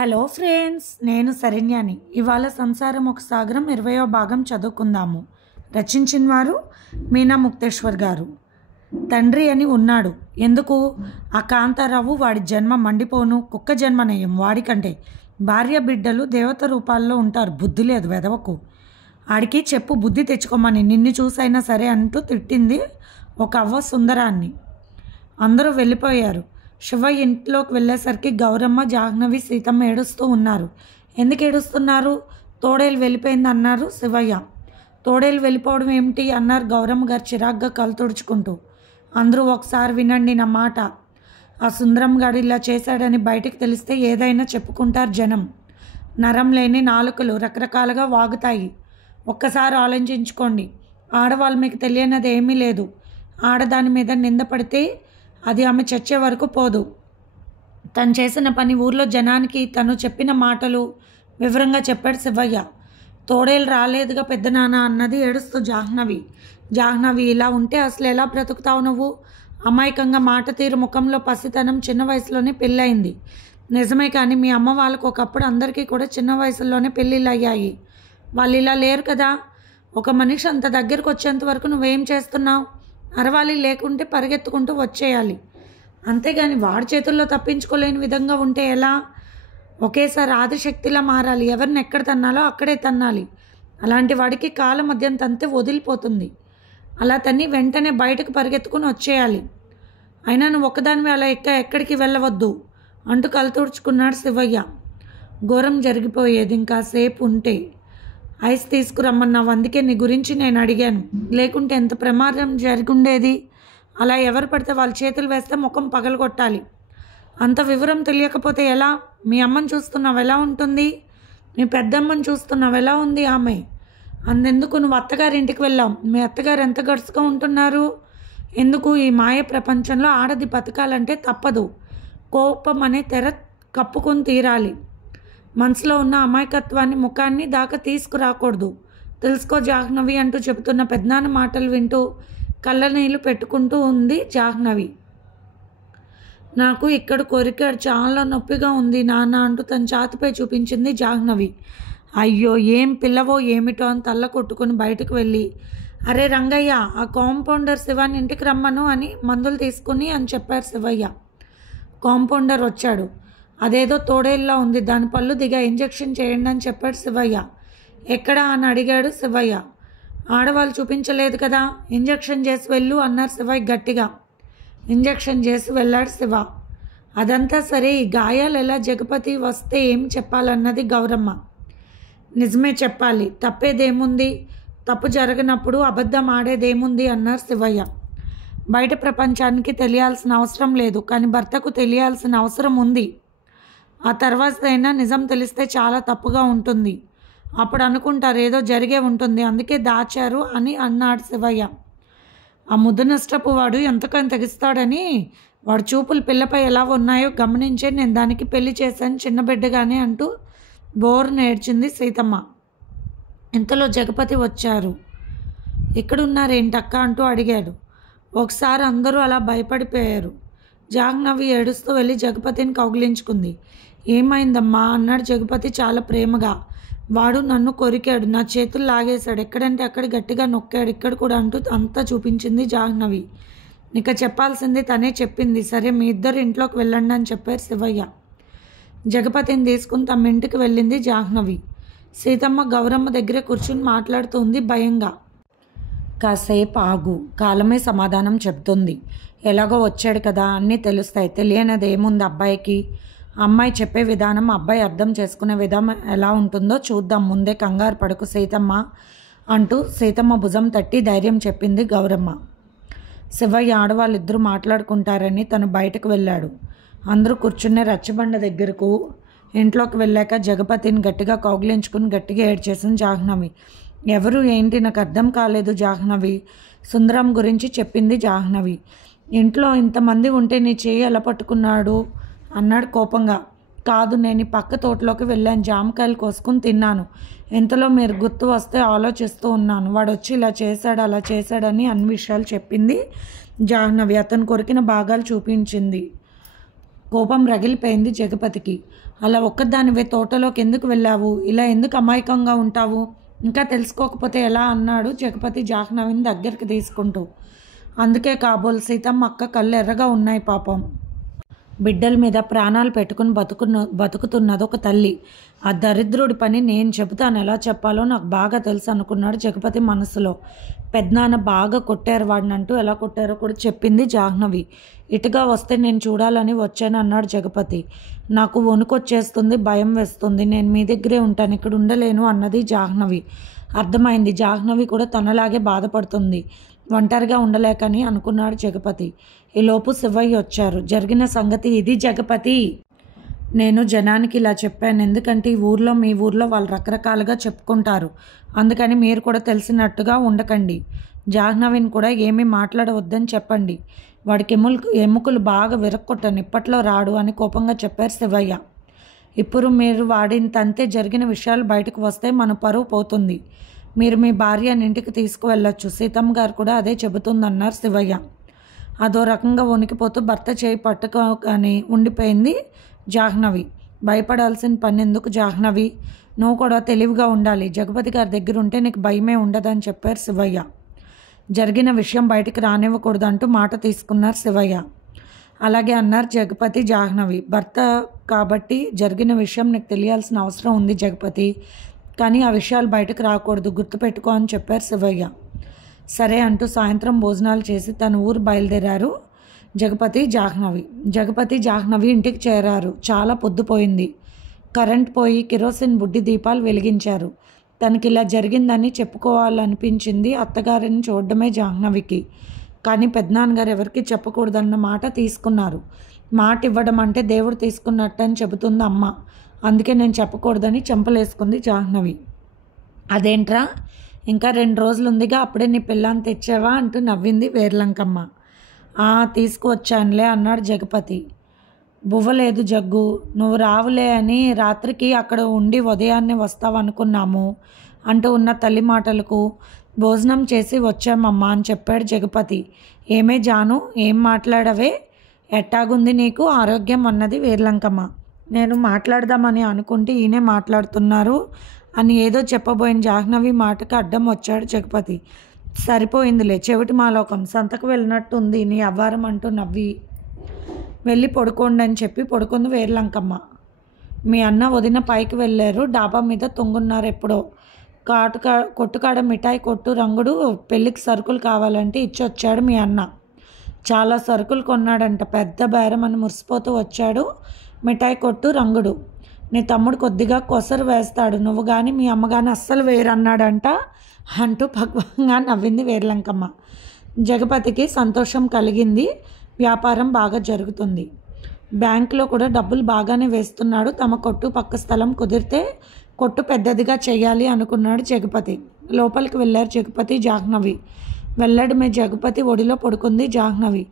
Hello friends, నేను శరణ్యాని. ఇవాళ సంసారం ఒక సాగరం 20వ భాగం చదువుకుందాము. రచించిన వారు మీనా ముక్తేశ్వర్ గారు. తండ్రి అని ఉన్నాడు. ఎందుకు? ఆ కాంతారావు వాడి జన్మ మండిపోను, కుక్క జన్మనయం వాడికంటే. భార్య బిడ్డలు దేవత రూపాల్లో ఉంటారు. బుద్ధి లేదు వెదవకు. ఆడికి చెప్పు బుద్ధి తెచ్చుకోమని. నిన్ను చూసైనా సరే అంటూ తిట్టింది ఒక అవ్వ సుందరాన్ని. అందరూ వెళ్ళిపోయారు. శివ ఇంట్లోకి వెళ్ళేసరికి గౌరమ్మ, జాహ్నవి, సీతమ్మ ఏడుస్తూ ఉన్నారు. ఎందుకు ఏడుస్తున్నారు? తోడేలు వెళ్ళిపోయింది అన్నారు శివయ్య. తోడేలు వెళ్ళిపోవడం ఏమిటి అన్నారు గౌరమ్మ గారు చిరాగ్గా కళ్ళు తుడుచుకుంటూ. అందరూ ఒకసారి వినండి నా మాట. ఆ సుందరం గారు ఇలా చేశాడని బయటికి తెలిస్తే ఏదైనా చెప్పుకుంటారు జనం. నరం లేని నాలుకలు రకరకాలుగా వాగుతాయి. ఒక్కసారి ఆలోచించుకోండి. ఆడవాళ్ళు మీకు తెలియనిది ఏమీ లేదు. ఆడదాని మీద నింద పడితే అది ఆమె చచ్చే వరకు పోదు. తను చేసిన పని ఊర్లో జనానికి తను చెప్పిన మాటలు వివరంగా చెప్పాడు శివయ్య. తోడేలు రాలేదుగా పెద్దనాన్న అన్నది ఏడుస్తూ జాహ్నవి. జాహ్నవి, ఇలా ఉంటే అసలు ఎలా బ్రతుకుతావు నువ్వు? అమాయకంగా మాట తీరు, ముఖంలో పసితనం, చిన్న వయసులోనే పెళ్ళయింది. నిజమే, కానీ మీ అమ్మ వాళ్ళకు ఒకప్పుడు అందరికీ కూడా చిన్న వయసులోనే పెళ్ళిళ్ళు అయ్యాయి. వాళ్ళు ఇలా లేరు కదా. ఒక మనిషి అంత దగ్గరకు వచ్చేంత వరకు నువ్వేం చేస్తున్నావు? అరవాలి, లేకుంటే పరిగెత్తుకుంటూ వచ్చేయాలి. అంతేగాని వాడి చేతుల్లో తప్పించుకోలేని విధంగా ఉంటే ఎలా? ఒకేసారి ఆదిశక్తిలా మారాలి. ఎవరిని ఎక్కడ తన్నాలో అక్కడే తన్నాలి. అలాంటి వాడికి కాళ్ళ మధ్యం తంతే వదిలిపోతుంది. అలా తన్ని వెంటనే బయటకు పరిగెత్తుకుని వచ్చేయాలి. అయినా నువ్వు ఒక్కదానివి అలా ఎక్కడికి వెళ్ళవద్దు అంటూ కళ్ళు తుడుచుకున్నాడు శివయ్య. ఘోరం జరిగిపోయేది ఇంకాసేపు ఉంటే. ఐస్ తీసుకురమ్మన్నావు, అందుకే నీ గురించి నేను అడిగాను. లేకుంటే ఎంత ప్రమాదం జరుగుండేది. అలా ఎవరు పడితే వాళ్ళ చేతులు వేస్తే ముఖం పగలగొట్టాలి. అంత వివరం తెలియకపోతే ఎలా? మీ అమ్మని చూస్తున్నావు ఎలా ఉంటుంది? మీ పెద్దమ్మని చూస్తున్నావు ఎలా ఉంది ఆమె? అందెందుకు నువ్వు అత్తగారింటికి వెళ్ళావు? మీ అత్తగారు ఎంత గడుసుగా ఉంటున్నారు? ఎందుకు? ఈ మాయ ప్రపంచంలో ఆడది బతకాలంటే తప్పదు. కోపం అనే తెర కప్పుకొని తీరాలి. మనసులో ఉన్న అమాయకత్వాన్ని ముఖాన్ని దాకా తీసుకురాకూడదు. తెలుసుకో జాహ్నవి అంటూ చెబుతున్న పెద్దనాన్న మాటలు వింటూ కళ్ళ నీళ్ళు పెట్టుకుంటూ ఉంది జాహ్నవి. నాకు ఇక్కడ కోరిక చాలా నొప్పిగా ఉంది నాన్న అంటూ తన ఛాతిపై చూపించింది జాహ్నవి. అయ్యో, ఏం పిల్లవో ఏమిటో అని తల్ల కొట్టుకుని బయటకు వెళ్ళి, అరే రంగయ్య, ఆ కాంపౌండర్ శివాన్ని ఇంటికి రమ్మను అని మందులు తీసుకుని అని చెప్పారు శివయ్య. కాంపౌండర్ వచ్చాడు. అదేదో తోడేళ్ళలా ఉంది, దాని పళ్ళు దిగా ఇంజెక్షన్ చేయండి అని చెప్పాడు శివయ్య. ఎక్కడా అని అడిగాడు శివయ్య. ఆడవాళ్ళు చూపించలేదు కదా, ఇంజెక్షన్ చేసి వెళ్ళు అన్నారు శివయ్య గట్టిగా. ఇంజెక్షన్ చేసి వెళ్ళాడు శివ. అదంతా సరే, ఈ గాయాలు ఎలా? జగపతి వస్తే ఏం చెప్పాలన్నది గౌరమ్మ. నిజమే చెప్పాలి, తప్పేదేముంది? తప్పు జరగనప్పుడు అబద్ధం ఆడేదేముంది అన్నారు శివయ్య. బయట ప్రపంచానికి తెలియాల్సిన అవసరం లేదు, కానీ భర్తకు తెలియాల్సిన అవసరం ఉంది. ఆ తర్వాతైనా నిజం తెలిస్తే చాలా తప్పుగా ఉంటుంది. అప్పుడు అనుకుంటారు ఏదో జరిగే ఉంటుంది, అందుకే దాచారు అని అన్నాడు శివయ్య. ఆ ముద్దు నష్టపు వాడు ఎంతకని తెగిస్తాడని వాడు చూపులు పిల్లపై ఎలా ఉన్నాయో గమనించే నేను దానికి పెళ్లి చేశాను చిన్న బిడ్డగానే అంటూ బోరు నేర్చింది సీతమ్మ. ఇంతలో జగపతి వచ్చారు. ఎక్కడున్నారేంటక్క అంటూ అడిగాడు. ఒకసారి అందరూ అలా భయపడిపోయారు. జాహ్నవి ఏడుస్తూ వెళ్ళి జగపతిని కౌగిలించుకుంది. ఏమైందమ్మా అన్నాడు జగపతి చాలా ప్రేమగా. వాడు నన్ను కొరికాడు, నా చేతులు లాగేశాడు, ఎక్కడంటే అక్కడ గట్టిగా నొక్కాడు, ఇక్కడ కూడా అంటూ అంతా చూపించింది జాహ్నవి. ఇక చెప్పాల్సింది తనే చెప్పింది. సరే, మీ ఇద్దరు ఇంట్లోకి వెళ్ళండి అని చెప్పారు శివయ్య. జగపతిని తీసుకుని తమ ఇంటికి వెళ్ళింది జాహ్నవి. సీతమ్మ గౌరమ్మ దగ్గర కూర్చుని మాట్లాడుతుంది భయంగా. కాసేపు ఆగు, కాలమే సమాధానం చెప్తుంది. ఎలాగో వచ్చాడు కదా, అన్నీ తెలుస్తాయి. తెలియనిది ఏముంది అబ్బాయికి? అమ్మాయి చెప్పే విధానం, అబ్బాయి అర్థం చేసుకునే విధానం ఎలా ఉంటుందో చూద్దాం. ముందే కంగారు పడకు సీతమ్మ అంటూ సీతమ్మ భుజం తట్టి ధైర్యం చెప్పింది గౌరమ్మ. శివయ్య ఆడవాళ్ళిద్దరూ మాట్లాడుకుంటారని తను బయటకు వెళ్ళాడు. అందరూ కూర్చునే రచ్చబండ దగ్గరకు ఇంట్లోకి వెళ్ళాక జగపతిని గట్టిగా కౌగిలించుకుని గట్టిగా ఏడ్చేసింది జాహ్నవి. ఎవరు ఏంటి నాకు అర్థం కాలేదు జాహ్నవి. సుందరం గురించి చెప్పింది జాహ్నవి. ఇంట్లో ఇంతమంది ఉంటే నీ చేయి ఎలా పట్టుకున్నాడు అన్నాడు కోపంగా. కాదు, నేను పక్క తోటలోకి వెళ్ళాను, జామకాయలు కోసుకుని తిన్నాను. ఇంతలో మీరు గుర్తు వస్తే ఆలోచిస్తూ ఉన్నాను. వాడు వచ్చి ఇలా చేశాడు అలా చేశాడని అన్ని విషయాలు చెప్పింది జాహ్నవి. అతను కొరికిన భాగాలు చూపించింది. కోపం రగిలిపోయింది జగపతికి. అలా ఒక్కదానివే తోటలోకి ఎందుకు వెళ్ళావు? ఇలా ఎందుకు అమాయకంగా ఉంటావు? ఇంకా తెలుసుకోకపోతే ఎలా అన్నాడు జగపతి జాహ్నవిని దగ్గరికి తీసుకుంటూ. అందుకే కాబోలు సీతమ్మ అక్క కళ్ళు ఎర్రగా ఉన్నాయి పాపం. బిడ్డల మీద ప్రాణాలు పెట్టుకుని బతుకుతున్నది ఒక తల్లి. ఆ దరిద్రుడి పని నేను చెబుతాను, ఎలా చెప్పాలో నాకు బాగా తెలుసు అనుకున్నాడు జగపతి మనసులో. పెద్దనాన్న బాగా కొట్టారు వాడినంటూ, ఎలా కొట్టారో కూడా చెప్పింది జాహ్నవి. ఇటుగా వస్తే నేను చూడాలని వచ్చాను అన్నాడు జగపతి. నాకు వణుకొచ్చేస్తుంది, భయం వేస్తుంది, నేను మీ దగ్గరే ఉంటాను, ఇక్కడ ఉండలేను అన్నది జాహ్నవి. అర్థమైంది, జాహ్నవి కూడా తనలాగే బాధపడుతుంది, ఒంటరిగా ఉండలేకని అనుకున్నాడు జగపతి. ఈలోపు శివయ్య వచ్చారు. జరిగిన సంగతి ఇది జగపతి. నేను జనానికి ఇలా చెప్పాను ఎందుకంటే ఈ ఊర్లో మీ ఊర్లో వాళ్ళు రకరకాలుగా చెప్పుకుంటారు, అందుకని మీరు కూడా తెలిసినట్టుగా ఉండకండి. జాహ్నవిని కూడా ఏమీ మాట్లాడవద్దని చెప్పండి. వాడికి ఎముకలు బాగా విరక్కొట్టను, ఇప్పట్లో రాడు అని కోపంగా చెప్పారు శివయ్య. ఇప్పుడు మీరు వాడింతంతే జరిగిన విషయాలు బయటకు వస్తే మన పరువు పోతుంది. మీరు మీ భార్యని ఇంటికి తీసుకువెళ్ళొచ్చు, సీతమ్మ గారు కూడా అదే చెబుతుందన్నారు శివయ్య. అదో రకంగా వణికిపోతూ భర్త చేయి పట్టుకొని ఉండిపోయింది జాహ్నవి. భయపడాల్సిన పని ఎందుకు జాహ్నవి, నువ్వు కూడా తెలివిగా ఉండాలి, జగపతి గారి దగ్గర ఉంటే నీకు భయమే ఉండదని చెప్పారు శివయ్య. జరిగిన విషయం బయటికి రానివ్వకూడదంటూ మాట తీసుకున్నారు శివయ్య. అలాగే అన్నారు జగపతి జాహ్నవి. భర్త కాబట్టి జరిగిన విషయం నీకు తెలియాల్సిన అవసరం ఉంది జగపతి, కానీ ఆ విషయాలు బయటకు రాకూడదు, గుర్తుపెట్టుకో అని చెప్పారు శివయ్య. సరే అంటూ సాయంత్రం భోజనాలు చేసి తన ఊరు బయలుదేరారు జగపతి జాహ్నవి ఇంటికి చేరారు. చాలా పొద్దుపోయింది. కరెంట్ పోయి కిరోసిన్ బుడ్డి దీపాలు వెలిగించారు. తనకి ఇలా జరిగిందని చెప్పుకోవాలనిపించింది అత్తగారిని చూడడమే జాహ్నవికి. కానీ పెద్దనాన్నగారు ఎవరికి చెప్పకూడదన్న మాట తీసుకున్నారు. మాట ఇవ్వడం అంటే దేవుడు తీసుకున్నట్టు అని చెబుతుంది అమ్మ, అందుకే నేను చెప్పకూడదని చెంపలేసుకుంది జాహ్నవి. అదేంట్రా, ఇంకా 2 రోజులు ఉందిగా, అప్పుడే నీ పిల్లని తెచ్చావా అంటూ నవ్వింది వేర్లంకమ్మ. తీసుకువచ్చానులే అన్నాడు జగపతి. బువ్వలేదు జగ్గు, నువ్వు రావులే అని రాత్రికి అక్కడ ఉండి ఉదయాన్నే వస్తావనుకున్నాము అంటూ ఉన్న తల్లి మాటలకు భోజనం చేసి వచ్చామమ్మా అని చెప్పాడు జగపతి. ఏమే జాను, ఏం మాట్లాడవే, ఎట్టాగుంది నీకు ఆరోగ్యం అన్నది వేర్లంకమ్మ. నేను మాట్లాడదామని అనుకుంటే ఈయనే మాట్లాడుతున్నారు అని ఏదో చెప్పబోయిన జాహ్నవి మాటకు అడ్డం వచ్చాడు జగపతి. సరిపోయిందిలే, చెవిటి మాలోకం, సంతకు వెళ్ళినట్టుంది నీ అవ్వారం అంటూ నవ్వి వెళ్ళి పడుకోండి అని చెప్పి పడుకుంది వేర్లంకమ్మ. మీ అన్న వదిన పైకి వెళ్ళారు, డాబా మీద తొంగున్నారు. ఎప్పుడో కొట్టుకాడ మిఠాయి కొట్టు రంగుడు పెళ్ళికి సరుకులు కావాలంటే ఇచ్చొచ్చాడు మీ అన్న. చాలా సరుకులు కొన్నాడంట, పెద్ద బేరం అని మురిసిపోతూ వచ్చాడు మిఠాయి కొట్టు రంగుడు. నీ తమ్ముడు కొద్దిగా కొసరు వేస్తాడు, నువ్వు కానీ మీ అమ్మ కానీ అస్సలు వేరన్నాడంట అంటూ పక్వంగా నవ్వింది వేర్లంకమ్మ. జగపతికి సంతోషం కలిగింది, వ్యాపారం బాగా జరుగుతుంది, బ్యాంకులో కూడా డబ్బులు బాగానే వేస్తున్నాడు. తమ కొట్టు పక్క స్థలం కుదిరితే కొట్టు పెద్దదిగా చేయాలి అనుకున్నాడు జగపతి. లోపలికి వెళ్ళారు జగపతి జాహ్నవి. వెళ్ళడమే జగపతి ఒడిలో పడుకుంది జాహ్నవి.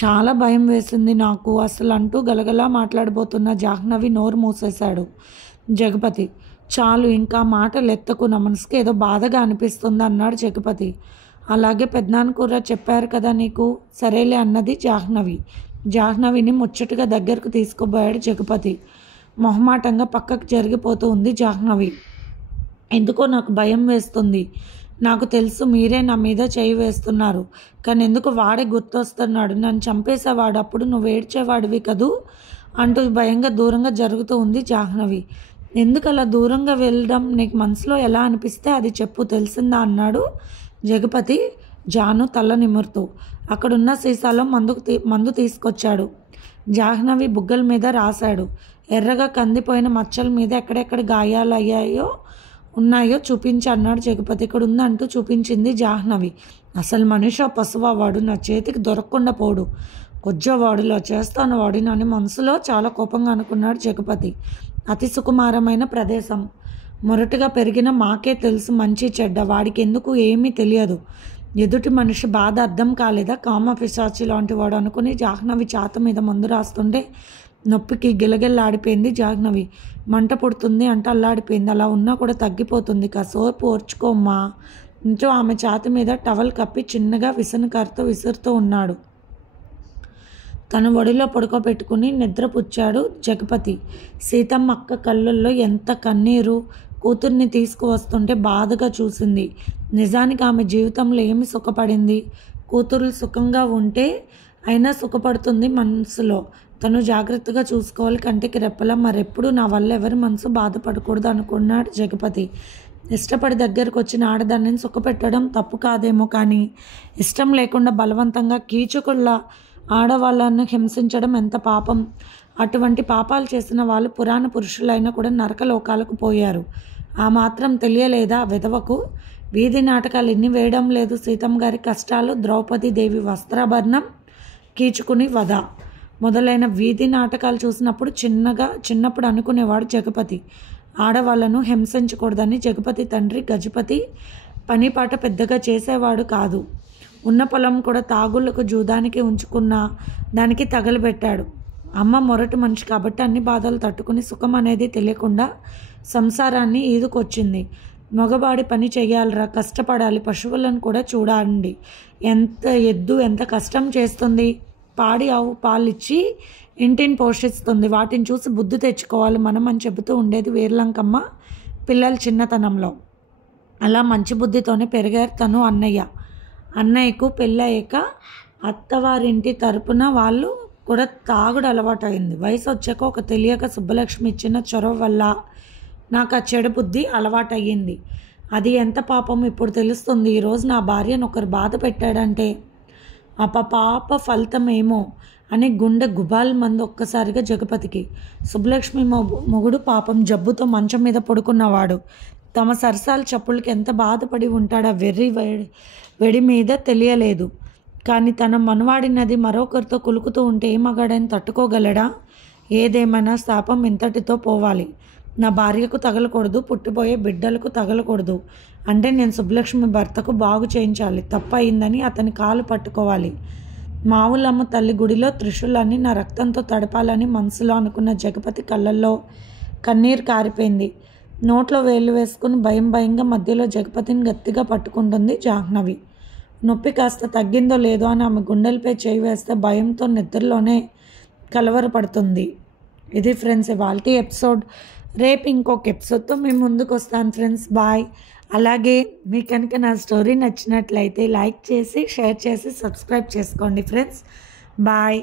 చాలా భయం వేసింది నాకు అసలు అంటూ గలగలా మాట్లాడబోతున్న జాహ్నవి నోరు మూసేశాడు జగపతి. చాలు, ఇంకా మాటలు ఎత్తకు, నా మనసుకి ఏదో బాధగా అనిపిస్తుంది అన్నాడు జగపతి. అలాగే పెద్దనాన్న కూడా చెప్పారు కదా నీకు, సరేలే అన్నది జాహ్నవి. జాహ్నవిని ముచ్చటగా దగ్గరకు తీసుకుపోయాడు జగపతి. మొహమాటంగా పక్కకు జరిగిపోతూ ఉంది జాహ్నవి. ఎందుకో నాకు భయం వేస్తుంది, నాకు తెలుసు మీరే నా మీద చేయి వేస్తున్నారు, కానీ ఎందుకు వాడే గుర్తొస్తున్నాడు, నన్ను చంపేసేవాడు, అప్పుడు నువ్వు ఏడ్చేవాడివి కదూ అంటూ భయంగా దూరంగా జరుగుతూ ఉంది జాహ్నవి. ఎందుకు అలా దూరంగా వెళ్ళడం, నీకు మనసులో ఎలా అనిపిస్తే అది చెప్పు, తెలిసిందా అన్నాడు జగపతి జాను తల నిమురుతూ. అక్కడున్న సీసాలో మందు తీసుకొచ్చాడు. జాహ్నవి బుగ్గల మీద రాశాడు. ఎర్రగా కందిపోయిన మచ్చల మీద ఎక్కడెక్కడ గాయాలు ఉన్నాయో చూపించి అన్నాడు జగపతి. ఇక్కడ ఉందంటూ చూపించింది జాహ్నవి. అసలు మనిషి పశువా వాడు, నా చేతికి దొరకకుండా పోడు, కొజ్జవాడులో చేస్తాను వాడిని అని మనసులో చాలా కోపంగా అనుకున్నాడు జగపతి. అతి సుకుమారమైన ప్రదేశం, మొరటుగా పెరిగిన మాకే తెలుసు మంచి చెడ్డ, వాడికి ఎందుకు ఏమీ తెలియదు, ఎదుటి మనిషి బాధ అర్థం కాలేదా, కామ పిశాచి లాంటి వాడు అనుకుని జాహ్నవి ఛాత మీద మందు రాస్తుంటే నొప్పికి గిలగిల్లాడిపోయింది జాహ్నవి. మంట పుడుతుంది అంటే అల్లాడిపోయింది. అలా ఉన్నా కూడా తగ్గిపోతుంది, కాసేపు ఓర్చుకోమ్మా ఇంట్లో ఆమె ఛాతి మీద టవల్ కప్పి చిన్నగా విసనకరతో విసురుతూ ఉన్నాడు. తన ఒడిలో పడుకోబెట్టుకుని నిద్రపుచ్చాడు జగపతి. సీతమ్మ అక్క కళ్ళల్లో ఎంత కన్నీరు. కూతుర్ని తీసుకువస్తుంటే బాధగా చూసింది. నిజానికి ఆమె జీవితంలో ఏమి సుఖపడింది? కూతురు సుఖంగా ఉంటే అయినా సుఖపడుతుంది మనసులో. తను జాగ్రత్తగా చూసుకోవాలి, కంటికి రెప్పలా. మరెప్పుడు నా వల్ల ఎవరి మనసు బాధపడకూడదు అనుకున్నాడు జగపతి. ఇష్టపడి దగ్గరకు వచ్చిన ఆడదాన్ని సుఖపెట్టడం తప్పు కాదేమో, కానీ ఇష్టం లేకుండా బలవంతంగా కీచుకుళ్ళ ఆడవాళ్ళను హింసించడం ఎంత పాపం. అటువంటి పాపాలు చేసిన వాళ్ళు పురాణ పురుషులైనా కూడా నరకలోకాలకు పోయారు. ఆ మాత్రం తెలియలేదా విధవకు? వీధి నాటకాలు ఎన్ని వేయడం లేదు సీతమ్మ గారి కష్టాలు. ద్రౌపదీదేవి వస్త్రాభరణం, కీచుకుని వధ మొదలైన వీధి నాటకాలు చూసినప్పుడు చిన్నప్పుడు అనుకునేవాడు జగపతి, ఆడవాళ్లను హింసించకూడదని. జగపతి తండ్రి గజపతి పనిపాట పెద్దగా చేసేవాడు కాదు. ఉన్న పొలం కూడా తాగుళ్లకు జూదానికి ఉంచుకున్న దానికి తగలబెట్టాడు. అమ్మ మొరటి మనిషి కాబట్టి అన్ని బాధలు తట్టుకుని సుఖం అనేది తెలియకుండా సంసారాన్ని ఈదుకొచ్చింది. మగవాడి పని చేయాలిరా, కష్టపడాలి, పశువులను కూడా చూడండి. ఎద్దు ఎంత కష్టం చేస్తుంది. పాడి ఆవు పాలిచ్చి ఇంటిని పోషిస్తుంది. వాటిని చూసి బుద్ధి తెచ్చుకోవాలి మనం అని చెబుతూ ఉండేది వీరలంకమ్మ పిల్లల చిన్నతనంలో. అలా మంచి బుద్ధితోనే పెరిగారు తను అన్నయ్యకు పెళ్ళయ్యాక అత్తవారింటి తరపున వాళ్ళు కూడా తాగుడు అలవాటు అయింది. వయసు వచ్చాక ఒక తెలియక సుబ్బలక్ష్మి ఇచ్చిన చొరవ వల్ల నాకు ఆ చెడు బుద్ధి అలవాటయ్యింది. అది ఎంత పాపం ఇప్పుడు తెలుస్తుంది. ఈరోజు నా భార్యను ఒకరు బాధ పెట్టాడంటే ఆ పాప ఫలితం ఏమో అని గుండె గుబాల్ మంది ఒక్కసారిగా జగపతికి. సుబ్బలక్ష్మి మొగుడు పాపం జబ్బుతో మంచం మీద పడుకున్నవాడు. తమ సరసాల చప్పుళ్ళకి ఎంత బాధపడి ఉంటాడా వెడి మీద తెలియలేదు. కానీ తన మనవాడినది మరొకరితో కులుకుతూ ఉంటే ఏ మగాడని తట్టుకోగలడా? ఏదేమైనా శాపం ఇంతటితో పోవాలి. నా భార్యకు తగలకూడదు, పుట్టిపోయే బిడ్డలకు తగలకూడదు అంటే నేను సుబ్బలక్ష్మి భర్తకు బాగు చేయించాలి. తప్పయిందని అతని కాలు పట్టుకోవాలి. మావులమ్మ తల్లి గుడిలో త్రిశూలాన్ని నా రక్తంతో తడపాలని మనసులో అనుకున్న జగపతి కళ్ళల్లో కన్నీరు కారిపోయింది. నోట్లో వేలు వేసుకుని భయంగా మధ్యలో జగపతిని గట్టిగా పట్టుకుంటుంది జాహ్నవి. నొప్పి కాస్త తగ్గిందో లేదో అని ఆమె గుండెలపై చేయి వేస్తే భయంతో నిద్రలోనే కలవరపడుతుంది. ఇది ఫ్రెండ్స్ ఇవాల్టి ఎపిసోడ్. రేపు ఇంకొక ఎపిసోడ్తో మేము ముందుకు వస్తాను ఫ్రెండ్స్. బాయ్. అలాగే మీకు కనుక నా స్టోరీ నచ్చినట్లయితే లైక్ చేసి షేర్ చేసి సబ్స్క్రైబ్ చేసుకోండి ఫ్రెండ్స్. బాయ్.